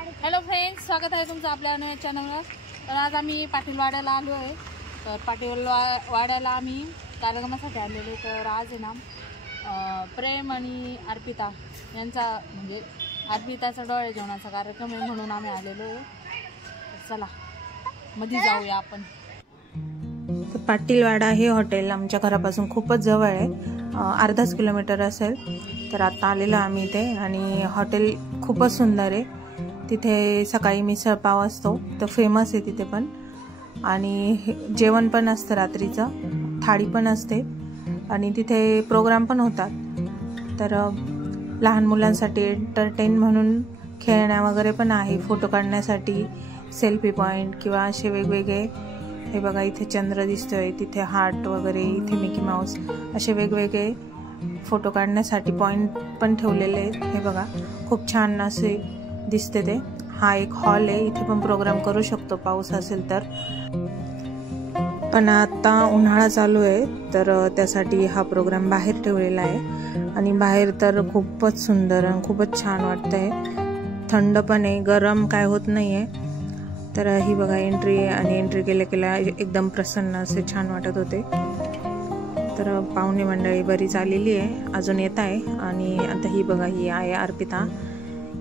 Hello friends, स्वागत आहे तुमचं आपल्या नव्या चॅनलवर। तर आज आम्ही पाटीलवाड्याला आलो आहे। तर पाटीलवाड्याला आम्ही कार्यक्रमासाठी आलेलो। तर आज आहे ना प्रेम आणि अर्पिता यांचा म्हणजे अर्पिताचा डोळे जेवणाचा कार्यक्रम आहे म्हणून आम्ही आलेलो आहे। चला मध्ये जाऊया आपण। पाटीलवाडा हे हॉटेल आमच्या घरापासून खूपच जवळ आहे, अर्धाच किलोमीटर असेल। तर आता आलेलो आम्ही इथे आणि हॉटेल खूपच सुंदर आहे। तिथे सकाळी मिसळ पाव असतो, तर फेमस आहे तिथे पण, आणि जेवण पण असतं, रात्रीचं थाळी पण असते आणि तिथे प्रोग्राम पण होतात। तर लहान मुलांसाठी एंटरटेन म्हणून खेळण्या वगैरे पण आहे, फोटो काढण्यासाठी सेल्फी पॉइंट किंवा असे वेगवेगळे। हे बघा इथे चंद्र दिसतोय, तिथे हार्ट वगैरे, इथे मिकी माऊस, असे वेगवेगळे फोटो काढण्यासाठी पॉइंट पण ठेवलेले आहेत। हे बघा खूप छान असे दिसते ते। हा एक हॉल आहे, इथे पण प्रोग्राम करू शकतो पाऊस असेल तर। पण आता उन्हाळा चालू आहे तर त्यासाठी हा प्रोग्राम बाहेर ठेवलेला आहे आणि बाहेर तर खूपच सुंदर आणि खूपच छान वाटतंय, थंड पण आहे, गरम काय होत नाहीये। तर ही बघा एंट्री आहे आणि एंट्री केल्या एकदम प्रसन्न असे छान वाटत होते। तर पाहुणे मंडळी बरीच आलेली आहे, अजून येत आहे। आणि आता ही बघा ही आहे अर्पिता,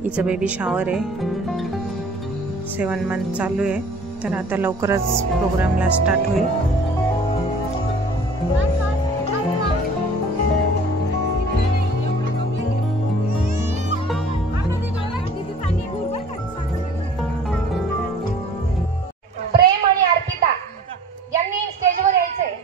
हिचं बेबी शॉवर आहे, 7 मंथ चालू आहे। तर आता लवकरच प्रोग्रामला स्टार्ट होईल। प्रेम आणि अर्पिता यांनी स्टेजवर यायचंय।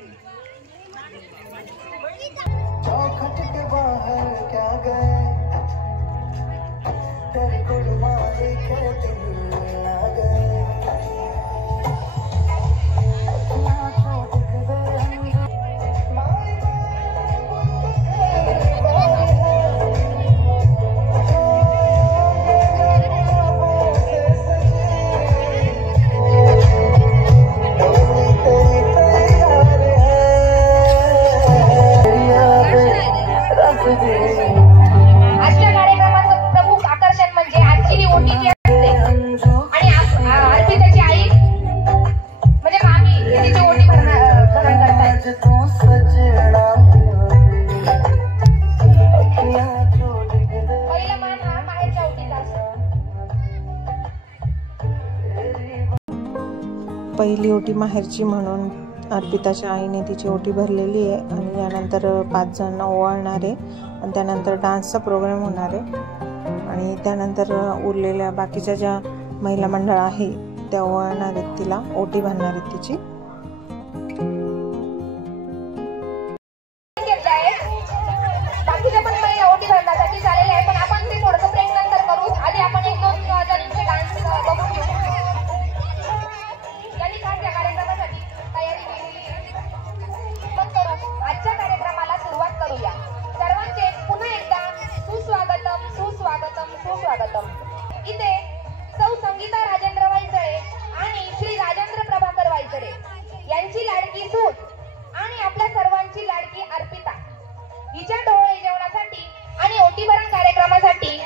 आजच्या कार्यक्रमाचं प्रमुख आकर्षण म्हणजे आजची ही ओटी जी असते आणि अर्पिताची आई म्हणजे मामी तिची ओटी भरण करतात। पहिला मान हा माहेरच्या ओटीचा असतो। पहिली ओटी माहेरची म्हणून अर्पिताच्या आईने तिची ओटी भरलेली आहे आणि यानंतर 5 जण ओवाळणार आहे आणि त्यानंतर डान्सचा प्रोग्राम होणार आहे आणि त्यानंतर उरलेल्या बाकीच्या ज्या महिला मंडळ आहे त्या ओवाळणार आहेत, तिला ओटी भरणार आहेत तिची। बाकीच्या पण महिला ओटी भरण्यासाठी झालेले आहे, पण आपण ते थोडंसं ब्रेक नंतर करू। आधी आपण 1-2 जणांचे डान्स बघून घेऊ। यांनी खास या कार्यक्रमासाठी तयारी केलेली आहे, मग करू आजच्या कार्यक्रमाला सुरुवात करूया। सर्वांचे पुन्हा एकदा सुस्वागतम सुस्वागतम सुस्वागतम। इथे सौ संगीता राजेंद्र वायचळे आणि श्री राजेंद्र प्रभाकर वायचळे यांची लाडकी सून आणि आपल्या सर्वांची लाडकी अर्पिता हिच्या डोळे जेवणासाठी आणि ओटीभरण कार्यक्रमासाठी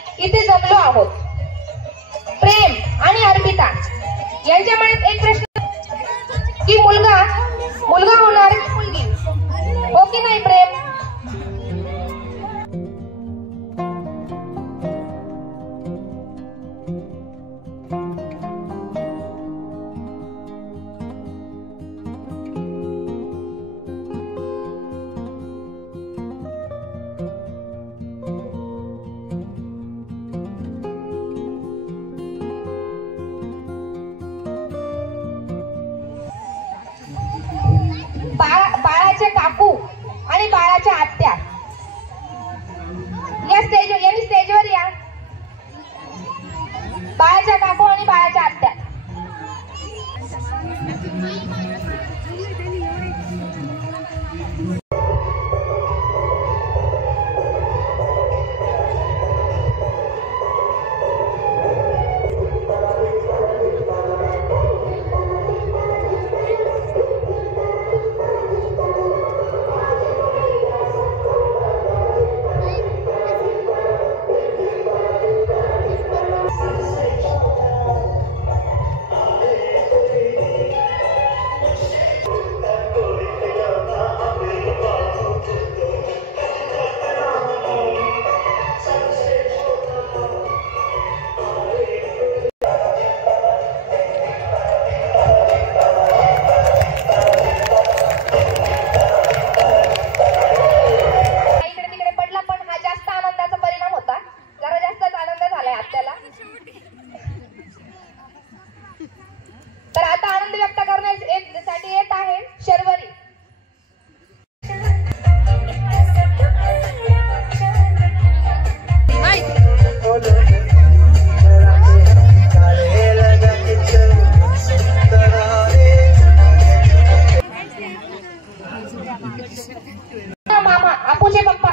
प्रभूचे पप्पा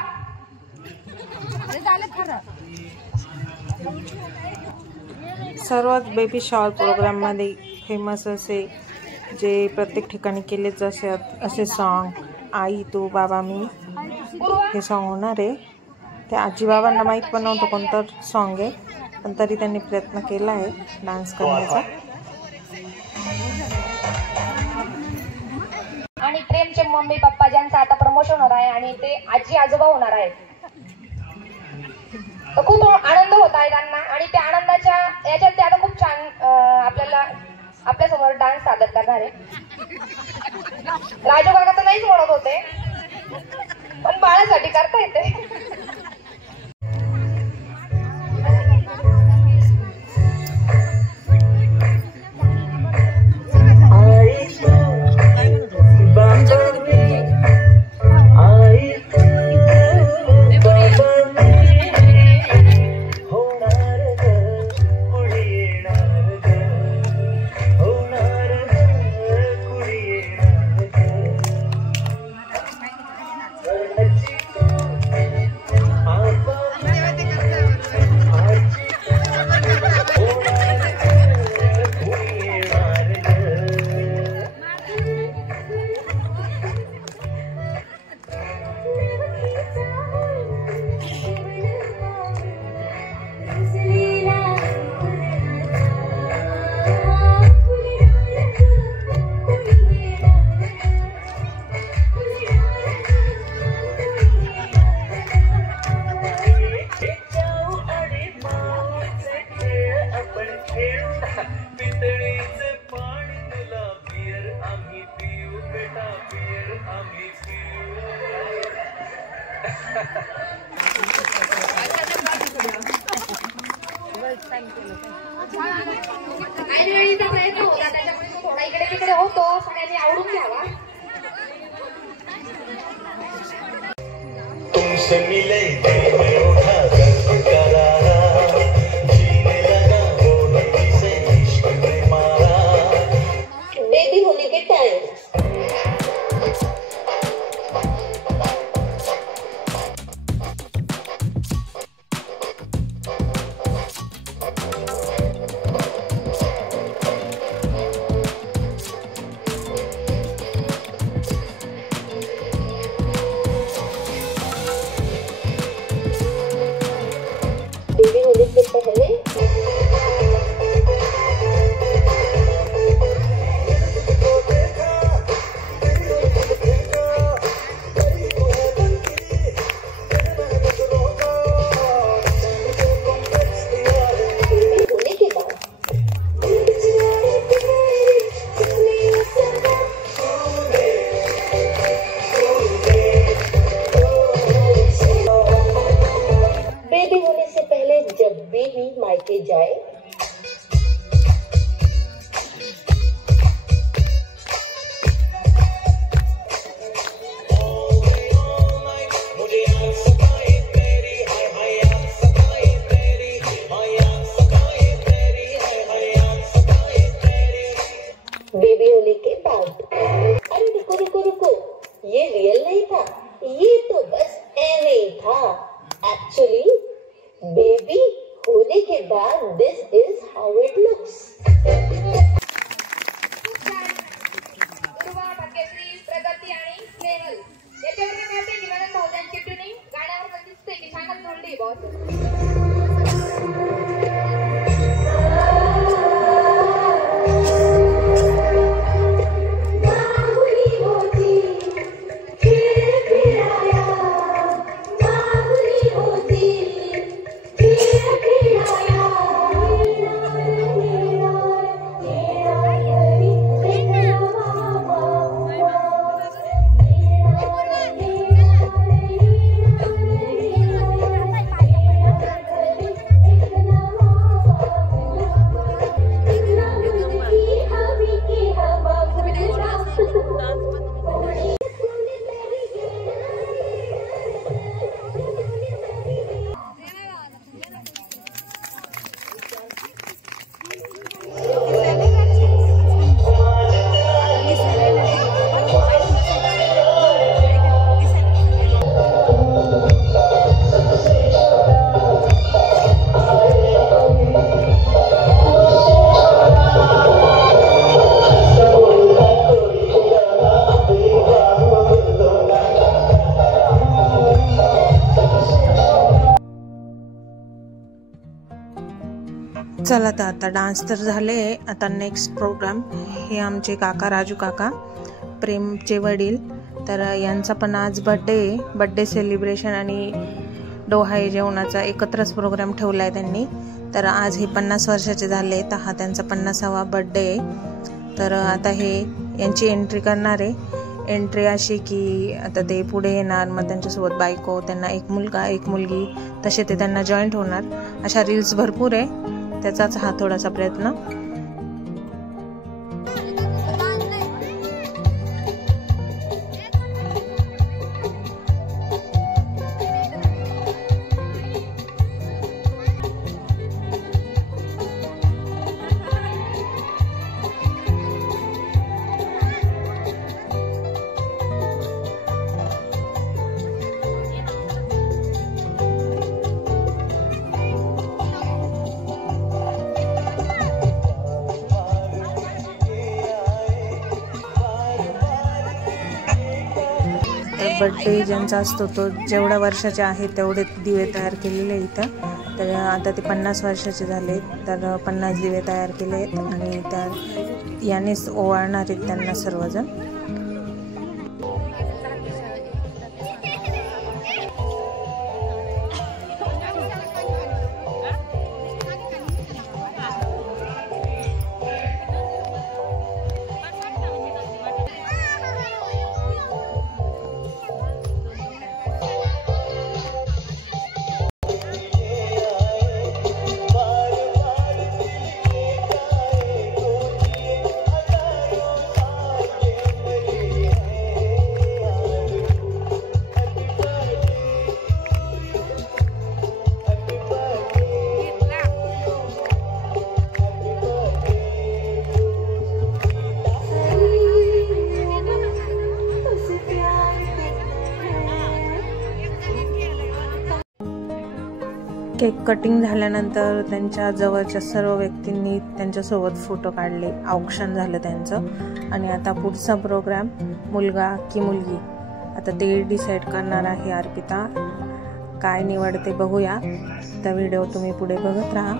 सर्वात बेबी शॉवर प्रोग्राममध्ये फेमस असे जे प्रत्येक ठिकाणी केले जसे असे सॉन्ग आई तू बाबा मी हे सॉन्ग होणार आहे. ते आजीबाबांना माहीत पण नव्हतं कोणतं सॉन्ग आहे, पण तरी त्यांनी प्रयत्न केला आहे डान्स करण्याचा. आणि प्रेमचे मम्मी पप्पा ज्यांचं आता प्रमोशन होणार आहे आणि ते आजी आजोबा होणार आहेत. तर खूप आनंद होत आहे त्यांना आणि त्या आनंदाच्या याच्यात ते आता खूप छान आपल्याला आपल्यासमोर डान्स सादर करणार आहे. राजू काका तर नाहीच म्हणत होते, पण बाळासाठी करता येते. ऐनवेळीचा प्रयत्न होता, त्याच्यामुळे तो थोडा इकडे तिकडे होतो. सगळ्यांनी आवडून घ्यावा. तुमसे मिले दिल में उठा दर्द करारा, जीने लगा वो नदी से इश्क में मारा. बेबी होने के टाइम बेबी होने से पहले जब बेबी मायके जाए बेबी होने के बाद अरे रुको रुको रुको, ये रियल नहीं था, ये तो बस ऐसे ही था. एक्चुअली बेबी होने के बाद this is how it looks. गुरुवा भाग्यश्री प्रगती आणि स्नेहल याच्यावर कळते की नंदन भाऊ त्यांची ट्युनिंग गाण्यावर पण दिसते की छानच जोडली बॉस. चला तर आता डान्स तर झाले. आता नेक्स्ट प्रोग्राम हे आमचे काका राजू काका प्रेमचे वडील, तर यांचा पण आज बड्डे सेलिब्रेशन आणि डोहाळे जेवणाचा एकत्रच प्रोग्राम ठेवला आहे त्यांनी. तर आज हे 50 वर्षाचे झाले, तर हा त्यांचा 50वा बड्डे आहे. तर आता हे यांची एंट्री करणार आहे. एंट्री अशी की आता ते पुढे येणार, मग त्यांच्यासोबत बायको, त्यांना एक मुलगा एक मुलगी, तसे ते त्यांना जॉईंट होणार. अशा रील्स भरपूर आहे, त्याचाच हा थोडासा प्रयत्न. बड्डे ज्यांचा असतो तो जेवढ्या वर्षाचे आहेत तेवढे दिवे तयार केलेले इथं. तर आता ते 50 वर्षाचे झाले, तर 50 दिवे तयार केले आहेत आणि त्या यानेच ओवाळणार आहेत त्यांना सर्वजण. केक कटिंग झाल्यानंतर त्यांच्या जवळच्या सर्व व्यक्तींनी त्यांच्यासोबत फोटो काढले. औक्षण झालं त्यांचं. आणि आता पुढचा प्रोग्राम मुलगा की मुलगी, आता ते डिसाईड करणार आहे अर्पिता. काय निवडते बघूया. तर व्हिडिओ तुम्ही पुढे बघत राहा.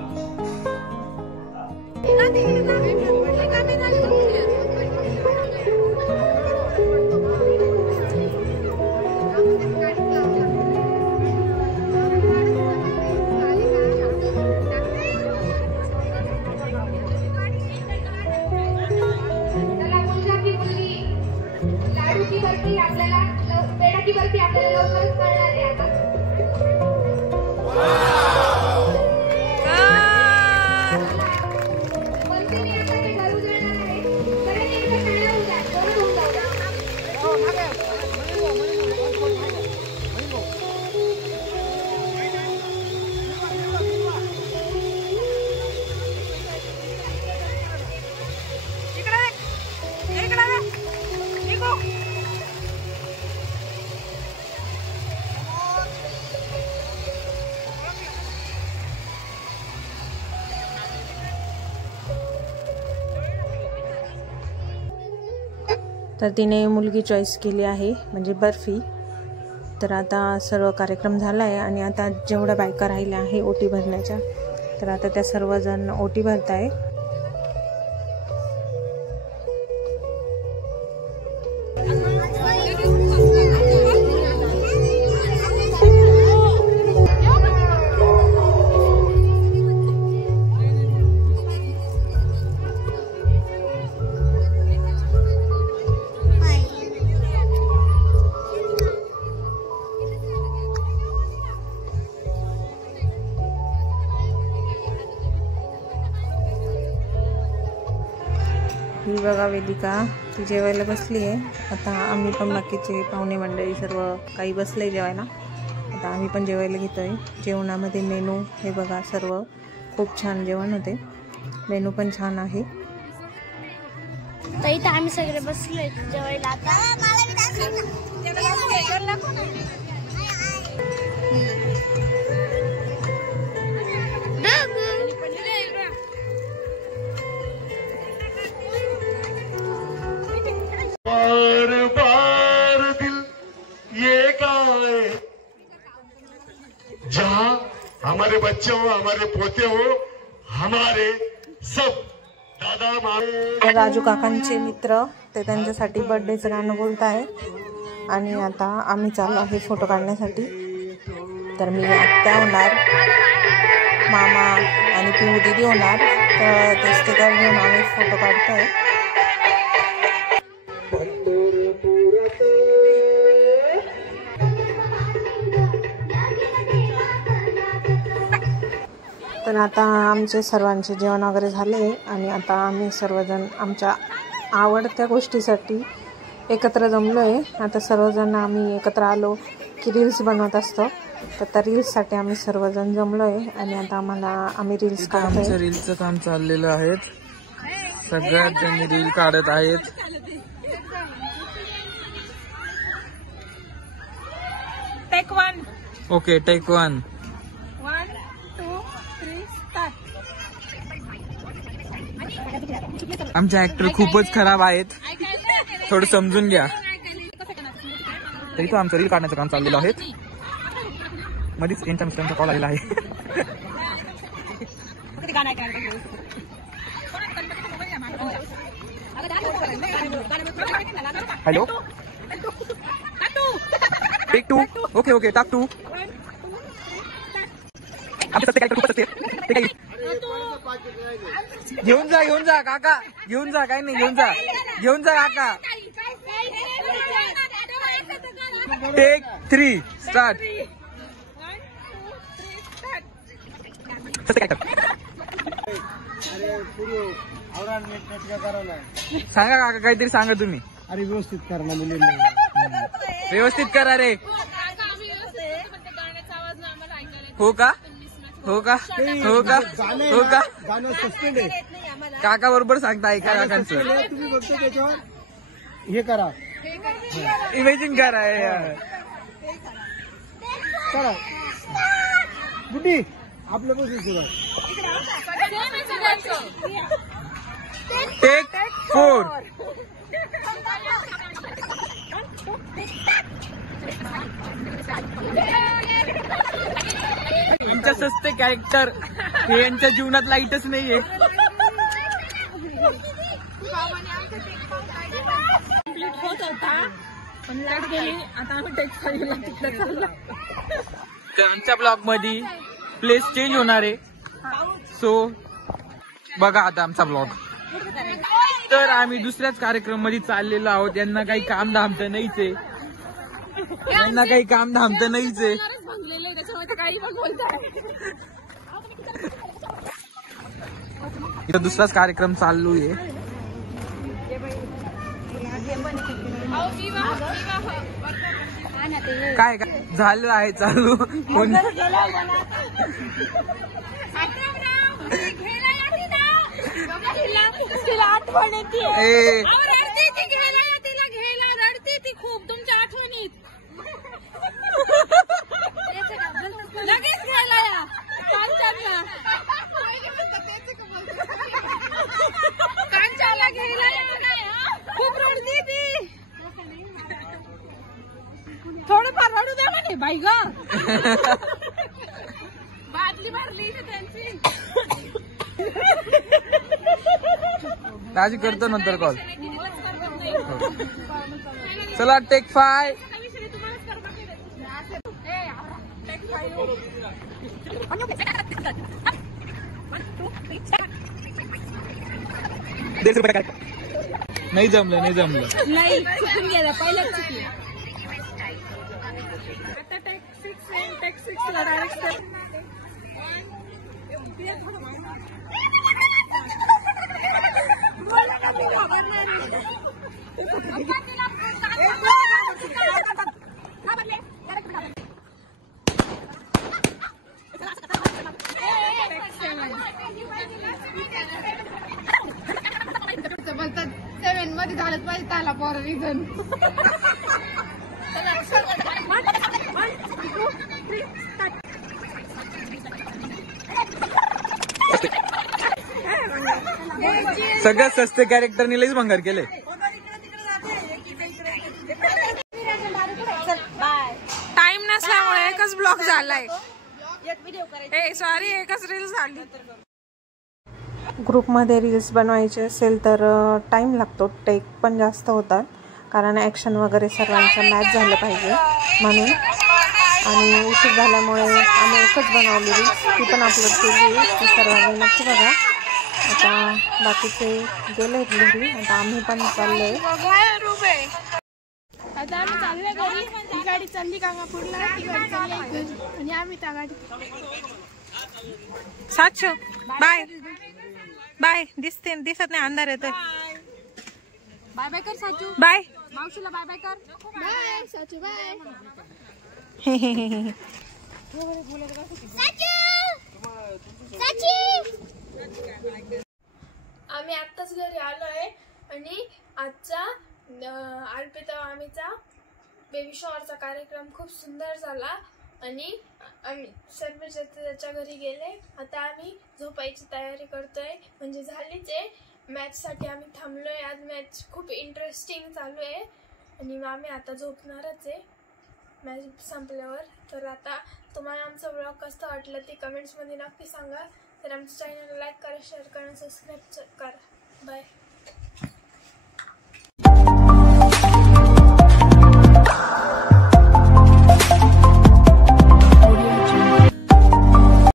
तर तिने मुलगी चॉईस केली आहे, म्हणजे बर्फी. तर आता सर्व कार्यक्रम झाला आहे आणि आता जेवढ्या बायका राहिल्या आहे ओटी भरण्याच्या, तर आता त्या सर्वजण ओटी भरत आहे. ही बघा वेदिका, ती जेवायला बसली आहे. आता आम्ही पण बाकीचे पाहुणे मंडळी सर्व काही बसले जेवायला. आता आम्ही पण जेवायला घेतोय. जेवणामध्ये मेनू हे बघा, सर्व खूप छान जेवण होते. मेनू पण छान आहे. तर इथं आम्ही सगळे बसलोय जेवायला. आता बार बार दिल ये गाए, जहाँ हमारे बच्चे हो, हमारे पोते हो, हमारे सब दादा तर राजू काकांचे मित्र ते त्यांच्यासाठी बर्थडेचं गाणं बोलत आहे आणि आता आम्ही चाललो आहे फोटो काढण्यासाठी. तर मी आत्या होणार, मामा आणि पिऊ दीदी होणार. तर ते स्टिकर घेऊन आम्ही फोटो काढतोय. तर आता आमचे सर्वांचे जेवण वगैरे झाले आणि आता आम्ही सर्वजण आमच्या आवडत्या गोष्टीसाठी एकत्र जमलो आहे. आता सर्वजण आम्ही एकत्र आलो की रील्स बनवत असतो. तर त्या रील्ससाठी आम्ही सर्वजण जमलो आहे आणि आता आम्ही रील्स काढतोय. आमचं रीलचं काम चाललेलं आहे. सगळ्यात जण रील काढत आहेत. Take one. Okay, take one. 1 2 3 start. आमचे ऍक्टर खूपच खराब आहेत, थोडं समजून घ्या. तरी तो आमचं रील काढण्याचं काम चाललेलं आहे. मध्येच यांच्या मित्रांचा कॉल आलेला आहे. Hello, take 2. ओके ओके, टाक 2. आमचे सत्य खूपच असते. घेऊन जा काका, घेऊन जा. काही नाही, घेऊन जा काका. Take 3 start. सांगा काका, काहीतरी सांगा तुम्ही. अरे व्यवस्थित करा ना मुलींना. व्यवस्थित करा रे. हो का? गाणं सस्पेंड आहे. काका बरोबर सांगता, ऐका काकांचं. तुम्ही फक्त त्याच्यावर हे करा, इमेजिन करा. चला गुड्डी आपल्यापासून सुरुवात. टेक 4. यांच्या सस्ते कॅरेक्टर हे यांच्या जीवनात लाईटच नाहीये. कंप्लीट होत होता पण लाईट गेली. आता आम्ही टेक 5 ला तिकडे चाललो. त्यांच्या ब्लॉग मध्ये प्लेस चेंज होणार आहे. सो बघा आता आमचा ब्लॉग. तर आम्ही दुसऱ्याच कार्यक्रम मध्ये चाललेलो आहोत. यांना काही काम धामतं नाहीच आहे. इथं दुसराच कार्यक्रम चालू आहे. काय झालं आहे चालू. कोण आठवण येते. रडते ती खूप तुमच्या आठवणीत. लगेच घ्यायला या कांचाला घ्यायला खूप रडते ती. थोडंफार रडू द्या म्हणे बाई ग. बादली भरली त्यांची. राजू करतो नंतर कॉल. चला टेक 5. नाही जमलं नाही चुकून गेलं. पहिल्याच चुकलं. आता टेक 6 ला डायरेक्ट बोलतात 7 मध्ये झालंच पाहिजे त्याला फॉर रिझन. सगळ्यात सस्ते कॅरेक्टरने लईच भंगार केले. टाइम नसल्यामुळे एकच ब्लॉग झालाय. सॉरी, एकच रील झाली. ग्रुपमध्ये रील्स बनवायचे असेल तर टाईम लागतो, टेक पण जास्त होतात, कारण ॲक्शन वगैरे सर्वांचं मॅच झालं पाहिजे म्हणून. आणि उशीर झाल्यामुळे आम्ही एकच बनवली रील्स, ती पण अपलोड केली, ती सर्वांनी नक्की बघा. आता बाकीचे गेले घरी, आता आम्ही पण चाललो आहे. आता आम्ही चाललोय घरी. ती गाडी चालली गंगापूरला, ती गाडी चालली घरी आणि आम्ही त्या गाडीत. Sakshu bye bye. दिसत नाही, अंधार येतोय. बाय बाय कर साचू, बाय. मावशीला बाय बाय कर. Bye Sachu, bye. आम्ही आत्ताच घरी आलोय आणि आजचा अर्पिता मामीचा बेबी शॉवरचा कार्यक्रम खूप सुंदर झाला आणि आम्ही सर्व त्याच्या घरी गेले. आता आम्ही झोपायची तयारी करतोय, म्हणजे झालीच आहे. मॅचसाठी आम्ही थांबलोय. आज मॅच खूप इंटरेस्टिंग चालू आहे आणि आम्ही आता झोपणारच आहे मॅच संपल्यावर. तर आता तुम्हाला आमचा ब्लॉग कसा वाटला ते कमेंट्समध्ये नक्की सांगा. तर आमच्या चॅनलला लाईक करा, शेअर करा, सबस्क्राईब करा. बाय.